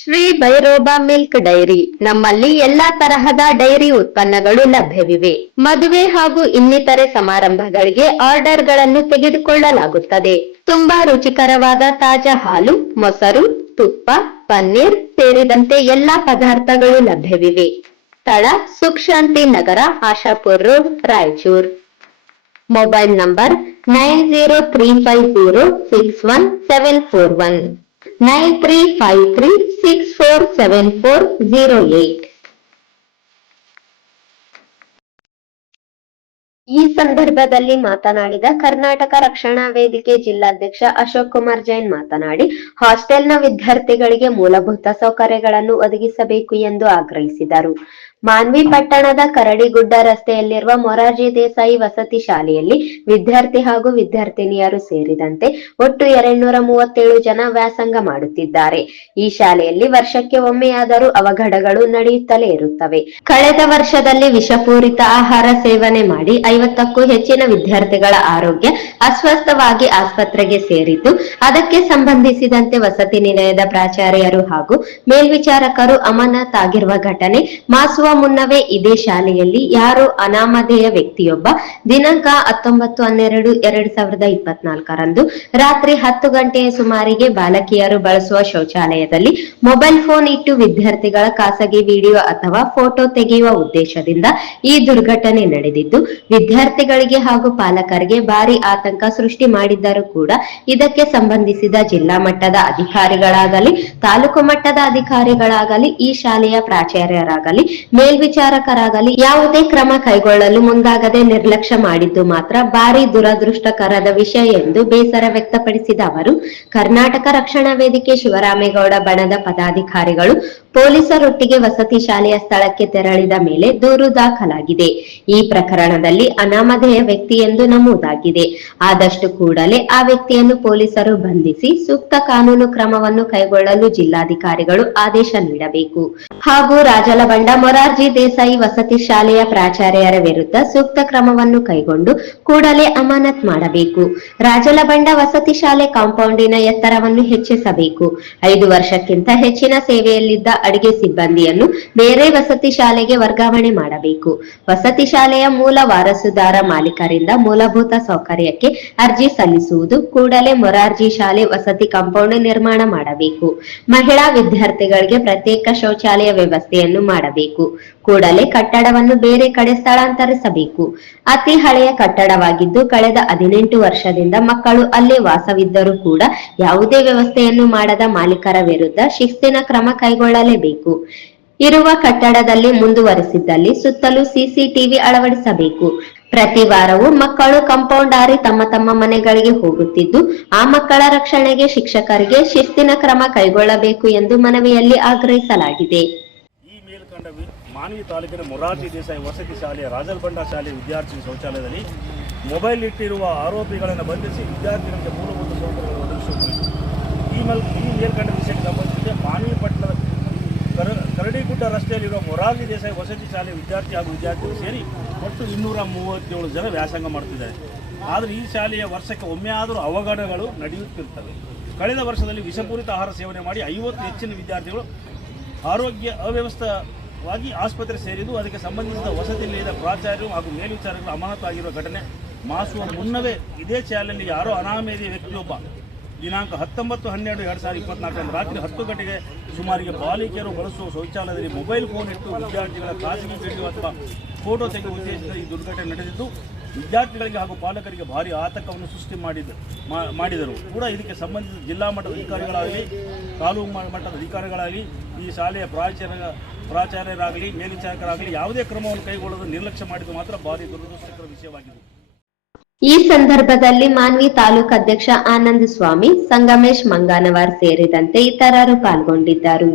Shri ಭೈರೋಬಾ milk dairy ನಮ್ಮಲ್ಲಿ ಎಲ್ಲಾ ತರಹದ ಡೈರಿ ಉತ್ಪನ್ನಗಳು ಲಭ್ಯವಿವೆ. ಮದುವೆ ಹಾಗೂ ಇನ್ನಿತರೆ ಸಮಾರಂಭಗಳಿಗೆ ಆರ್ಡರ್ಗಳನ್ನು ತೆಗೆದುಕೊಳ್ಳಲಾಗುತ್ತದೆ. ತುಂಬಾ ರುಚಿಕರವಾದ ತಾಜಾ ಹಾಲು, ಮೊಸರು, ತುಪ್ಪ, ಪನ್ನೀರ್ ಸೇರಿದಂತೆ ಎಲ್ಲಾ ಪದಾರ್ಥಗಳು ಲಭ್ಯವಿವೆ. ಸ್ಥಳ Sukh Shanti Nagar, Ashapur road, Raichur. Mobile number 9035061741 9353647408. ಈ ಸಂದರ್ಭದಲ್ಲಿ ಮಾತನಾಡಿದ ಕರ್ನಾಟಕ ರಕ್ಷಣಾ ವೇದಿಕೆ ಜಿಲ್ಲಾಧ್ಯಕ್ಷ ಅಶೋಕ್ ಕುಮಾರ್ ಜೈನ್ ಮಾತನಾಡಿ, ಹಾಸ್ಟೆಲ್ನ ವಿದ್ಯಾರ್ಥಿಗಳಿಗೆ ಮೂಲಭೂತ ಸೌಕರ್ಯಗಳನ್ನು ಒದಗಿಸಬೇಕು ಎಂದು ಆಗ್ರಹಿಸಿದರು. ಮಾನ್ವಿ ಪಟ್ಟಣದ ಕರಡಿಗುಡ್ಡ ರಸ್ತೆಯಲ್ಲಿರುವ ಮೊರಾರ್ಜಿ ದೇಸಾಯಿ ವಸತಿ ಶಾಲೆಯಲ್ಲಿ ವಿದ್ಯಾರ್ಥಿ ಹಾಗೂ ವಿದ್ಯಾರ್ಥಿನಿಯರು ಸೇರಿದಂತೆ ಒಟ್ಟು 237 ಜನ ವ್ಯಾಸಂಗ ಮಾಡುತ್ತಿದ್ದಾರೆ. ಈ ಶಾಲೆಯಲ್ಲಿ ವರ್ಷಕ್ಕೆ ಒಮ್ಮೆಯಾದರೂ ಅವಘಡಗಳು ನಡೆಯುತ್ತಲೇ ಇರುತ್ತವೆ. ಕಳೆದ ವರ್ಷದಲ್ಲಿ ವಿಷಪೂರಿತ ಆಹಾರ ಸೇವನೆ ಮಾಡಿ 50ಕ್ಕೂ ಹೆಚ್ಚಿನ ವಿದ್ಯಾರ್ಥಿಗಳ ಆರೋಗ್ಯ ಅಸ್ವಸ್ಥವಾಗಿ ಆಸ್ಪತ್ರೆಗೆ ಸೇರಿದ್ದು, ಅದಕ್ಕೆ ಸಂಬಂಧಿಸಿದಂತೆ ವಸತಿ ನಿಲಯದ ಪ್ರಾಚಾರ್ಯರು ಹಾಗೂ ಮೇಲ್ವಿಚಾರಕರು ಅಮಾನತ್ ಆಗಿರುವ ಘಟನೆ ಮಾಸುವ ಮುನ್ನವೇ ಇದೇ ಶಾಲೆಯಲ್ಲಿ ಯಾರೋ ಅನಾಮಧೇಯ ವ್ಯಕ್ತಿಯೊಬ್ಬ ದಿನಾಂಕ 19/12/2024 ರಾತ್ರಿ 10 ಗಂಟೆಯ ಸುಮಾರಿಗೆ ಬಾಲಕಿಯರು ಬಳಸುವ ಶೌಚಾಲಯದಲ್ಲಿ ಮೊಬೈಲ್ ಫೋನ್ ಇಟ್ಟು ವಿದ್ಯಾರ್ಥಿಗಳ ಖಾಸಗಿ ವಿಡಿಯೋ ಅಥವಾ ಫೋಟೋ ತೆಗೆಯುವ ಉದ್ದೇಶದಿಂದ ಈ ದುರ್ಘಟನೆ ನಡೆದಿದ್ದು, ವಿದ್ಯಾರ್ಥಿಗಳಿಗೆ ಹಾಗೂ ಪಾಲಕರಿಗೆ ಭಾರಿ ಆತಂಕ ಸೃಷ್ಟಿ ಮಾಡಿದ್ದರೂ ಕೂಡ ಇದಕ್ಕೆ ಸಂಬಂಧಿಸಿದ ಜಿಲ್ಲಾ ಮಟ್ಟದ ಅಧಿಕಾರಿಗಳಾಗಲಿ ತಾಲೂಕು ಮಟ್ಟದ ಅಧಿಕಾರಿಗಳಾಗಲಿ ಈ ಶಾಲೆಯ ಪ್ರಾಚಾರ್ಯರಾಗಲಿ ಮೇಲ್ವಿಚಾರಕರಾಗಲಿ ಯಾವುದೇ ಕ್ರಮ ಕೈಗೊಳ್ಳಲು ಮುಂದಾಗದೆ ನಿರ್ಲಕ್ಷ್ಯ ಮಾಡಿದ್ದು ಮಾತ್ರ ಭಾರಿ ದುರದೃಷ್ಟಕರದ ವಿಷಯ ಎಂದು ಬೇಸರ ವ್ಯಕ್ತಪಡಿಸಿದ ಅವರು, ಕರ್ನಾಟಕ ರಕ್ಷಣಾ ವೇದಿಕೆ ಶಿವರಾಮೇಗೌಡ ಬಣದ ಪದಾಧಿಕಾರಿಗಳು ಪೊಲೀಸರೊಟ್ಟಿಗೆ ವಸತಿ ಶಾಲೆಯ ಸ್ಥಳಕ್ಕೆ ತೆರಳಿದ ಮೇಲೆ ದೂರು ದಾಖಲಾಗಿದೆ. ಈ ಪ್ರಕರಣದಲ್ಲಿ ಅನಾಮಧೇಯ ವ್ಯಕ್ತಿ ಎಂದು ನಮೂದಾಗಿದೆ. ಆದಷ್ಟು ಕೂಡಲೇ ಆ ವ್ಯಕ್ತಿಯನ್ನು ಪೊಲೀಸರು ಬಂಧಿಸಿ ಸೂಕ್ತ ಕಾನೂನು ಕ್ರಮವನ್ನು ಕೈಗೊಳ್ಳಲು ಜಿಲ್ಲಾಧಿಕಾರಿಗಳು ಆದೇಶ ನೀಡಬೇಕು ಹಾಗೂ ರಾಜಲಬಂಡ ಮೊರಾರ್ಜಿ ದೇಸಾಯಿ ವಸತಿ ಶಾಲೆಯ ಪ್ರಾಚಾರ್ಯರ ವಿರುದ್ಧ ಸೂಕ್ತ ಕ್ರಮವನ್ನು ಕೈಗೊಂಡು ಕೂಡಲೇ ಅಮಾನತ್ ಮಾಡಬೇಕು. ರಾಜಲಬಂಡ ವಸತಿ ಶಾಲೆ ಕಾಂಪೌಂಡಿನ ಎತ್ತರವನ್ನು ಹೆಚ್ಚಿಸಬೇಕು. 5 ವರ್ಷಕ್ಕಿಂತ ಹೆಚ್ಚಿನ ಸೇವೆಯಲ್ಲಿದ್ದ ಅಡಿಗೆ ಸಿಬ್ಬಂದಿಯನ್ನು ಬೇರೆ ವಸತಿ ಶಾಲೆಗೆ ವರ್ಗಾವಣೆ ಮಾಡಬೇಕು. ವಸತಿ ಶಾಲೆಯ ಮೂಲ ವಾರಸುದಾರ ಮಾಲೀಕರಿಂದ ಮೂಲಭೂತ ಸೌಕರ್ಯಕ್ಕೆ ಅರ್ಜಿ ಸಲ್ಲಿಸುವುದು. ಕೂಡಲೇ ಮೊರಾರ್ಜಿ ಶಾಲೆ ವಸತಿ ಕಾಂಪೌಂಡ್ ನಿರ್ಮಾಣ ಮಾಡಬೇಕು. ಮಹಿಳಾ ವಿದ್ಯಾರ್ಥಿಗಳಿಗೆ ಪ್ರತ್ಯೇಕ ಶೌಚಾಲಯ ವ್ಯವಸ್ಥೆಯನ್ನು ಮಾಡಬೇಕು. ಕೂಡಲೇ ಕಟ್ಟಡವನ್ನು ಬೇರೆ ಕಡೆ ಸ್ಥಳಾಂತರಿಸಬೇಕು. ಅತಿ ಹಳೆಯ ಕಟ್ಟಡವಾಗಿದ್ದು ಕಳೆದ 18 ವರ್ಷದಿಂದ ಮಕ್ಕಳು ಅಲ್ಲೇ ವಾಸವಿದ್ದರೂ ಕೂಡ ಯಾವುದೇ ವ್ಯವಸ್ಥೆಯನ್ನು ಮಾಡದ ಮಾಲೀಕರ ವಿರುದ್ಧ ಶಿಸ್ತಿನ ಕ್ರಮ ಕೈಗೊಳ್ಳಲೇಬೇಕು. ಇರುವ ಕಟ್ಟಡದಲ್ಲಿ ಮುಂದುವರಿಸಿದ್ದಲ್ಲಿ ಸುತ್ತಲೂ ಸಿಸಿಟಿವಿ ಅಳವಡಿಸಬೇಕು. ಪ್ರತಿ ವಾರವೂ ಮಕ್ಕಳು ಕಾಂಪೌಂಡ್ ಹಾರಿ ತಮ್ಮ ತಮ್ಮ ಮನೆಗಳಿಗೆ ಹೋಗುತ್ತಿದ್ದು, ಆ ಮಕ್ಕಳ ರಕ್ಷಣೆಗೆ ಶಿಕ್ಷಕರಿಗೆ ಶಿಸ್ತಿನ ಕ್ರಮ ಕೈಗೊಳ್ಳಬೇಕು ಎಂದು ಮನವಿಯಲ್ಲಿ ಆಗ್ರಹಿಸಲಾಗಿದೆ. ಈ ಮೇಲ್ಕಂಡ ಮಾನ್ವಿ ತಾಲೂಕಿನ ಮೊರಾರ್ಜಿ ದೇಸಾಯಿ ವಸತಿ ಶಾಲೆಯ ರಾಜಲಬಂಡ ಶಾಲೆಯ ವಿದ್ಯಾರ್ಥಿ ಶೌಚಾಲಯದಲ್ಲಿ ಮೊಬೈಲ್ ಇಟ್ಟಿರುವ ಆರೋಪಿಗಳನ್ನು ಬಂಧಿಸಿ ವಿದ್ಯಾರ್ಥಿಗಳಿಗೆ ಮೂಲಭೂತ ಸೌಕರ್ಯಗಳನ್ನು ಒದಗಿಸುವುದು. ಈ ಮೇಲ್ಕಂಡ ವಿಷಯಕ್ಕೆ ಸಂಬಂಧಿಸಿದಂತೆ ಮಾನ್ವಿ ಪಟ್ಟಣದ ಕರಡಿಗುಡ್ಡ ರಸ್ತೆಯಲ್ಲಿರುವ ಮೊರಾರ್ಜಿ ದೇಸಾಯಿ ವಸತಿ ಶಾಲೆಯ ವಿದ್ಯಾರ್ಥಿ ಹಾಗೂ ವಿದ್ಯಾರ್ಥಿಗಳು ಸೇರಿ ಒಟ್ಟು 237 ಜನ ವ್ಯಾಸಂಗ ಮಾಡುತ್ತಿದ್ದಾರೆ. ಆದರೆ ಈ ಶಾಲೆಯ ವರ್ಷಕ್ಕೆ ಒಮ್ಮೆ ಆದರೂ ಅವಘಡಗಳು ನಡೆಯುತ್ತಿರುತ್ತವೆ. ಕಳೆದ ವರ್ಷದಲ್ಲಿ ವಿಷಪೂರಿತ ಆಹಾರ ಸೇವನೆ ಮಾಡಿ 50 ಹೆಚ್ಚಿನ ವಿದ್ಯಾರ್ಥಿಗಳು ಆರೋಗ್ಯ ಅವ್ಯವಸ್ಥವಾಗಿ ಆಸ್ಪತ್ರೆ ಸೇರಿದ್ದು, ಅದಕ್ಕೆ ಸಂಬಂಧಿಸಿದ ವಸತಿ ನಿಲಯದ ಪ್ರಾಚಾರ್ಯರು ಹಾಗೂ ಮೇಲ್ವಿಚಾರಕರು ಅಮಾನತು ಆಗಿರುವ ಘಟನೆ ಮಾಸುವ ಮುನ್ನವೇ ಇದೇ ಶಾಲೆಯಲ್ಲಿ ಯಾರೋ ಅನಾಮಧೇಯ ವ್ಯಕ್ತಿಯೊಬ್ಬ ದಿನಾಂಕ 19/12/2024 ರಾತ್ರಿ 10 ಗಂಟೆಗೆ ಸುಮಾರಿಗೆ ಬಾಲಿಕೆಯರು ಬಳಸುವ ಶೌಚಾಲಯದಲ್ಲಿ ಮೊಬೈಲ್ ಫೋನ್ ಇಟ್ಟು ವಿದ್ಯಾರ್ಥಿಗಳ ಖಾಸಗಿ ವಿಡಿಯೋ ಅಥವಾ ಫೋಟೋ ತೆಗೆಯುವ ಉದ್ದೇಶದಿಂದ ಈ ದುರ್ಘಟನೆ ನಡೆದಿದ್ದು, ವಿದ್ಯಾರ್ಥಿಗಳಿಗೆ ಹಾಗೂ ಪಾಲಕರಿಗೆ ಭಾರಿ ಆತಂಕವನ್ನು ಸೃಷ್ಟಿ ಮಾಡಿದರು ಕೂಡ. ಇದಕ್ಕೆ ಸಂಬಂಧಿಸಿದ ಜಿಲ್ಲಾ ಮಟ್ಟದ ಅಧಿಕಾರಿಗಳಾಗಲಿ ತಾಲೂಕು ಮಟ್ಟದ ಅಧಿಕಾರಿಗಳಾಗಲಿ ಈ ಶಾಲೆಯ ಪ್ರಾಚಾರ್ಯರಾಗಲಿ ಮೇಲ್ವಿಚಾರಕರಾಗಲಿ ಯಾವುದೇ ಕ್ರಮವನ್ನು ಕೈಗೊಳ್ಳಲು ನಿರ್ಲಕ್ಷ್ಯ ಮಾಡಿದ್ದು ಮಾತ್ರ ಭಾರಿ ದುರದೃಷ್ಟಕರ ವಿಷಯವಾಗಿದೆ. ಈ ಸಂದರ್ಭದಲ್ಲಿ ಮಾನ್ವಿ ತಾಲೂಕು ಅಧ್ಯಕ್ಷ ಆನಂದ ಸ್ವಾಮಿ, ಸಂಗಮೇಶ್ ಮಂಗಾನವಾರ್ ಸೇರಿದಂತೆ ಇತರರು ಪಾಲ್ಗೊಂಡಿದ್ದರು.